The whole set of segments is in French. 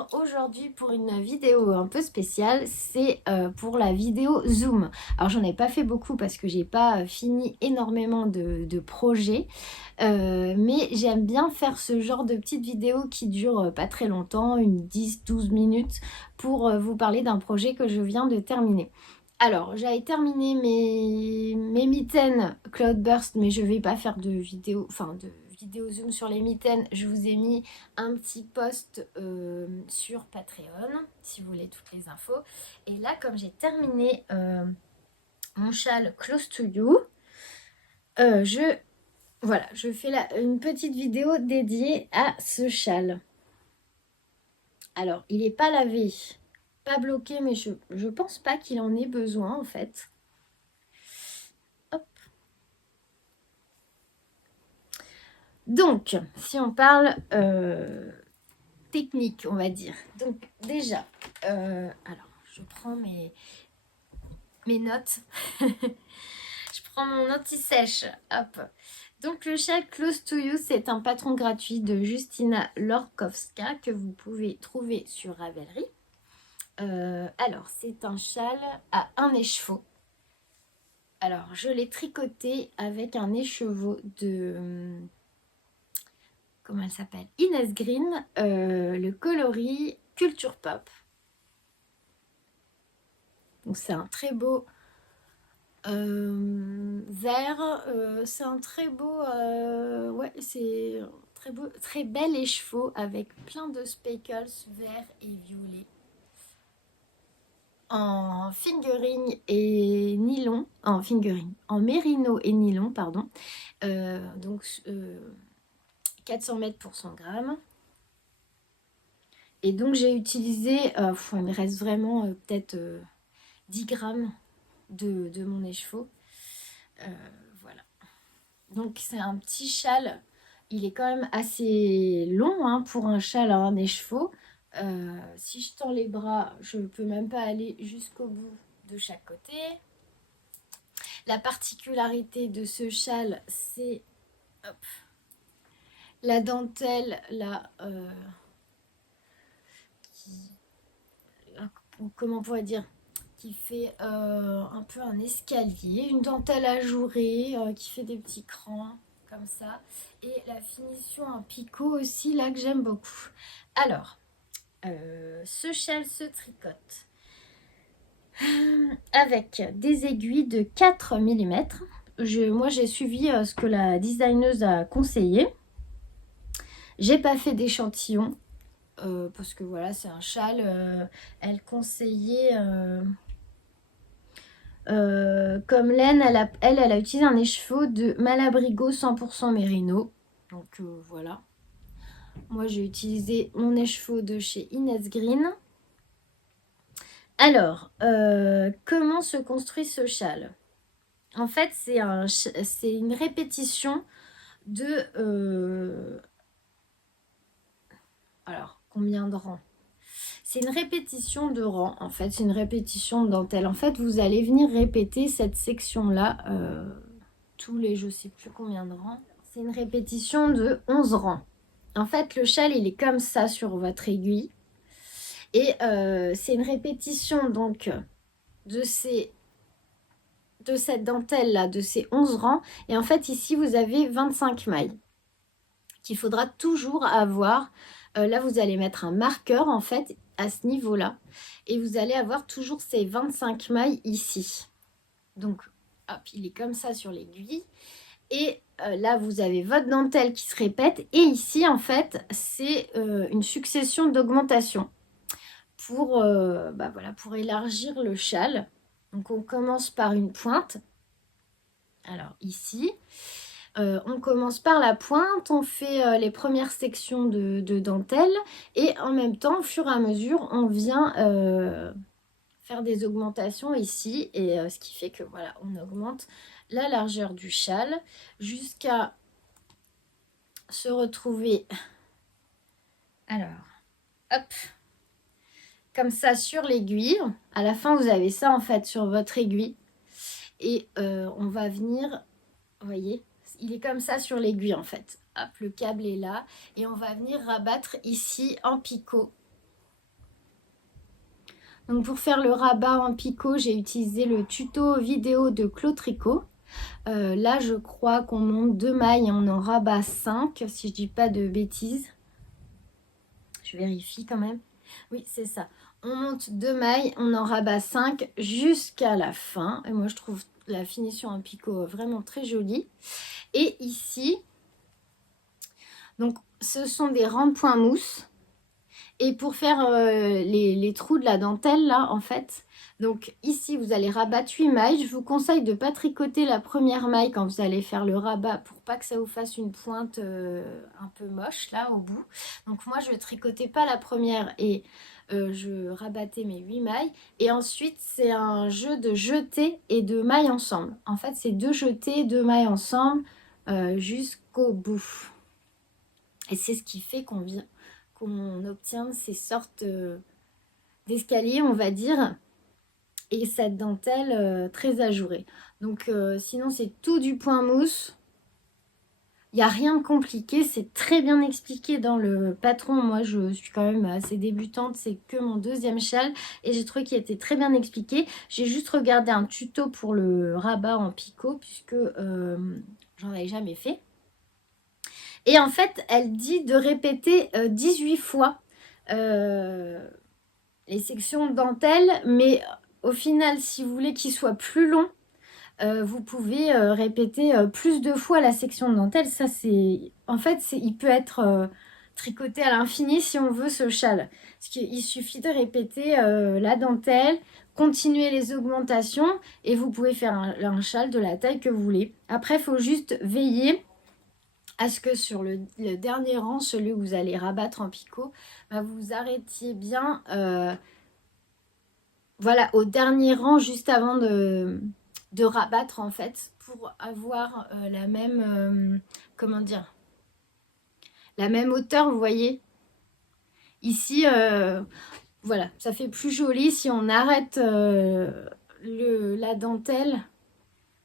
Alors aujourd'hui pour une vidéo un peu spéciale, c'est pour la vidéo Zoom. Alors j'en ai pas fait beaucoup parce que j'ai pas fini énormément de projets, mais j'aime bien faire ce genre de petites vidéos qui durent pas très longtemps, une 10-12 minutes, pour vous parler d'un projet que je viens de terminer. Alors, j'avais terminé mes mitaines Cloudburst, mais je vais pas faire de vidéo, vidéo Zoom sur les mitaines. Je vous ai mis un petit post sur Patreon, si vous voulez toutes les infos. Et là, comme j'ai terminé mon châle Close to You, je fais une petite vidéo dédiée à ce châle. Alors, il n'est pas lavé, pas bloqué, mais je pense pas qu'il en ait besoin en fait. Hop. Donc, si on parle technique, on va dire. Donc, déjà, alors, je prends mes notes. Je prends mon anti-sèche. Hop. Donc, le châle Close to You, c'est un patron gratuit de Justina Lorkowska que vous pouvez trouver sur Ravelry. Alors, c'est un châle à un écheveau. Alors, je l'ai tricoté avec un écheveau de... comment elle s'appelle, Inès Green, le coloris Culture Pop. Donc c'est un très beau vert, c'est un très beau, ouais, c'est très beau, très bel écheveau avec plein de speckles verts et violets. En fingering et nylon, en mérino et nylon, pardon. Donc 400 mètres pour 100 grammes. Et donc j'ai utilisé, il me reste vraiment peut-être 10 grammes de mon écheveau. Voilà. Donc c'est un petit châle. Il est quand même assez long hein, pour un châle à un écheveau. Si je tends les bras, je ne peux même pas aller jusqu'au bout de chaque côté. La particularité de ce châle, c'est la dentelle là, comment on pourrait dire, qui fait un peu un escalier, une dentelle ajourée qui fait des petits crans comme ça, et la finition en picot aussi là que j'aime beaucoup. Alors ce châle se tricote avec des aiguilles de 4 mm. Moi j'ai suivi ce que la designeuse a conseillé. J'ai pas fait d'échantillon parce que voilà, c'est un châle, elle conseillait comme laine, elle a utilisé un écheveau de Malabrigo 100% mérino. Donc voilà. Moi j'ai utilisé mon écheveau de chez Inès Green. Alors, comment se construit ce châle? En fait, c'est une répétition de... alors, combien de rangs? C'est une répétition de rangs, en fait. C'est une répétition de dentelle. En fait, vous allez venir répéter cette section-là tous les, je sais plus combien de rangs. C'est une répétition de 11 rangs. En fait, le châle, il est comme ça sur votre aiguille. Et c'est une répétition, donc, de cette dentelle-là, de ces 11 rangs. Et en fait, ici, vous avez 25 mailles qu'il faudra toujours avoir. Là, vous allez mettre un marqueur, en fait, à ce niveau-là. Et vous allez avoir toujours ces 25 mailles ici. Donc, hop, il est comme ça sur l'aiguille. Et là, vous avez votre dentelle qui se répète. Et ici, en fait, c'est une succession d'augmentations pour, voilà, pour élargir le châle. Donc, on commence par une pointe. Alors, ici, on commence par la pointe, on fait les premières sections de dentelle. Et en même temps, au fur et à mesure, on vient faire des augmentations ici. Et ce qui fait que, voilà, on augmente la largeur du châle jusqu'à se retrouver, alors, hop, comme ça sur l'aiguille. À la fin, vous avez ça en fait sur votre aiguille. Et on va venir, vous voyez, il est comme ça sur l'aiguille en fait. Hop, le câble est là. Et on va venir rabattre ici en picot. Donc pour faire le rabat en picot, j'ai utilisé le tuto vidéo de Claude Tricot. Là, je crois qu'on monte 2 mailles et on en rabat 5, si je dis pas de bêtises. Je vérifie quand même. Oui, c'est ça. On monte 2 mailles, on en rabat 5 jusqu'à la fin. Et moi, je trouve la finition en picot vraiment très jolie. Et ici, donc, ce sont des rangs de point mousse. Et pour faire les trous de la dentelle, là, en fait, donc ici, vous allez rabattre 8 mailles. Je vous conseille de ne pas tricoter la première maille quand vous allez faire le rabat pour pas que ça vous fasse une pointe un peu moche, là, au bout. Donc moi, je ne tricotais pas la première et je rabattais mes 8 mailles. Et ensuite, c'est un jeu de jetés et de mailles ensemble. En fait, c'est 2 jetés, 2 mailles ensemble jusqu'au bout. Et c'est ce qui fait qu'on obtient ces sortes d'escaliers, on va dire, et cette dentelle très ajourée. Donc sinon, c'est tout du point mousse. Il n'y a rien de compliqué, c'est très bien expliqué dans le patron. Moi, je suis quand même assez débutante, c'est que mon 2e châle. Et j'ai trouvé qu'il était très bien expliqué. J'ai juste regardé un tuto pour le rabat en picot, puisque j'en avais jamais fait. Et en fait, elle dit de répéter 18 fois les sections dentelle, mais au final, si vous voulez qu'il soit plus long, vous pouvez répéter plus de fois la section de dentelle. Ça, c'est... En fait, il peut être tricoté à l'infini si on veut ce châle. Parce qu'il suffit de répéter la dentelle, continuer les augmentations, et vous pouvez faire un châle de la taille que vous voulez. Après, il faut juste veiller à ce que sur le dernier rang, celui où vous allez rabattre en picot, bah, vous arrêtiez bien voilà, au dernier rang, juste avant de rabattre en fait, pour avoir la même, comment dire, la même hauteur, vous voyez. Ici, voilà, ça fait plus joli si on arrête la dentelle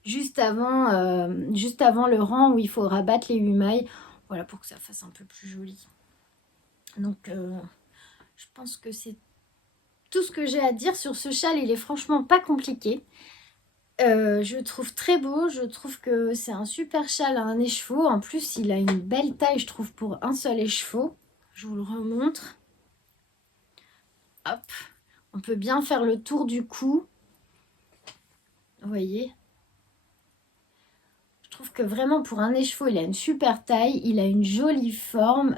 juste avant le rang où il faut rabattre les 8 mailles. Voilà, pour que ça fasse un peu plus joli. Donc, je pense que c'est tout ce que j'ai à dire sur ce châle. Il est franchement pas compliqué. Je le trouve très beau. Je trouve que c'est un super châle à un écheveau. En plus, il a une belle taille, je trouve, pour un seul écheveau. Je vous le remontre. Hop. On peut bien faire le tour du cou. Vous voyez ? Je trouve que vraiment pour un écheveau, il a une super taille, il a une jolie forme.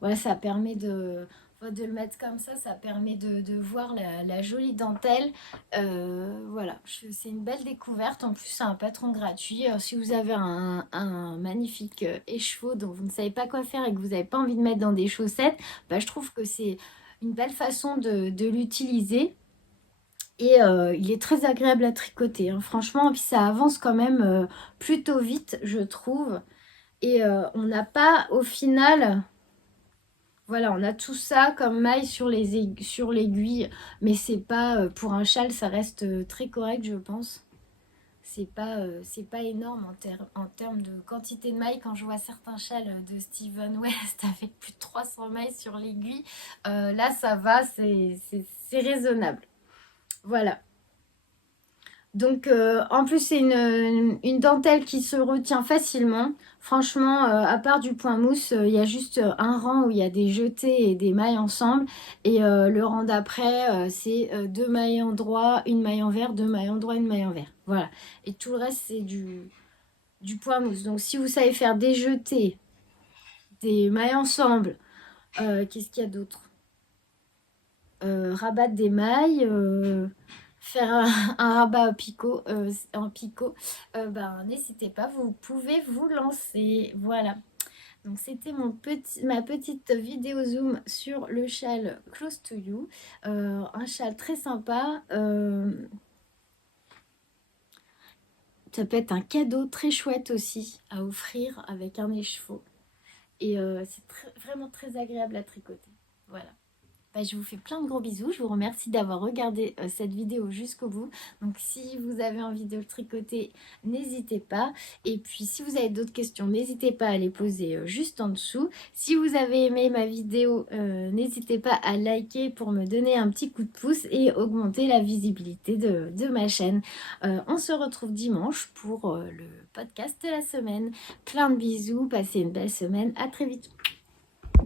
Voilà, ça permet de le mettre comme ça permet de voir la jolie dentelle. Voilà, c'est une belle découverte. En plus, c'est un patron gratuit. Alors, si vous avez un magnifique écheveau dont vous ne savez pas quoi faire et que vous n'avez pas envie de mettre dans des chaussettes, bah, je trouve que c'est une belle façon de l'utiliser. Et il est très agréable à tricoter, hein, franchement. Et puis ça avance quand même plutôt vite, je trouve. Et on n'a pas, au final... Voilà, on a tout ça comme maille sur l'aiguille. Mais c'est pas... pour un châle, ça reste très correct, je pense. C'est pas énorme en termes de quantité de mailles. Quand je vois certains châles de Steven West avec plus de 300 mailles sur l'aiguille, là, ça va, c'est raisonnable. Voilà. Donc, en plus, c'est une dentelle qui se retient facilement. Franchement, à part du point mousse, il y a juste un rang où il y a des jetés et des mailles ensemble. Et le rang d'après, c'est 2 mailles en droit, une maille envers, 2 mailles en droit, une maille envers. Voilà. Et tout le reste, c'est du point mousse. Donc, si vous savez faire des jetés, des mailles ensemble, qu'est-ce qu'il y a d'autre? Rabattre des mailles... faire un rabat en picot, ben, n'hésitez pas, vous pouvez vous lancer. Voilà. Donc c'était ma petite vidéo zoom sur le châle Close to You. Un châle très sympa. Ça peut être un cadeau très chouette aussi à offrir avec un écheveau. Et c'est vraiment très agréable à tricoter. Voilà. Je vous fais plein de gros bisous. Je vous remercie d'avoir regardé cette vidéo jusqu'au bout. Donc si vous avez envie de le tricoter, n'hésitez pas. Et puis si vous avez d'autres questions, n'hésitez pas à les poser juste en dessous. Si vous avez aimé ma vidéo, n'hésitez pas à liker pour me donner un petit coup de pouce et augmenter la visibilité de ma chaîne. On se retrouve dimanche pour le podcast de la semaine. Plein de bisous, passez une belle semaine. À très vite.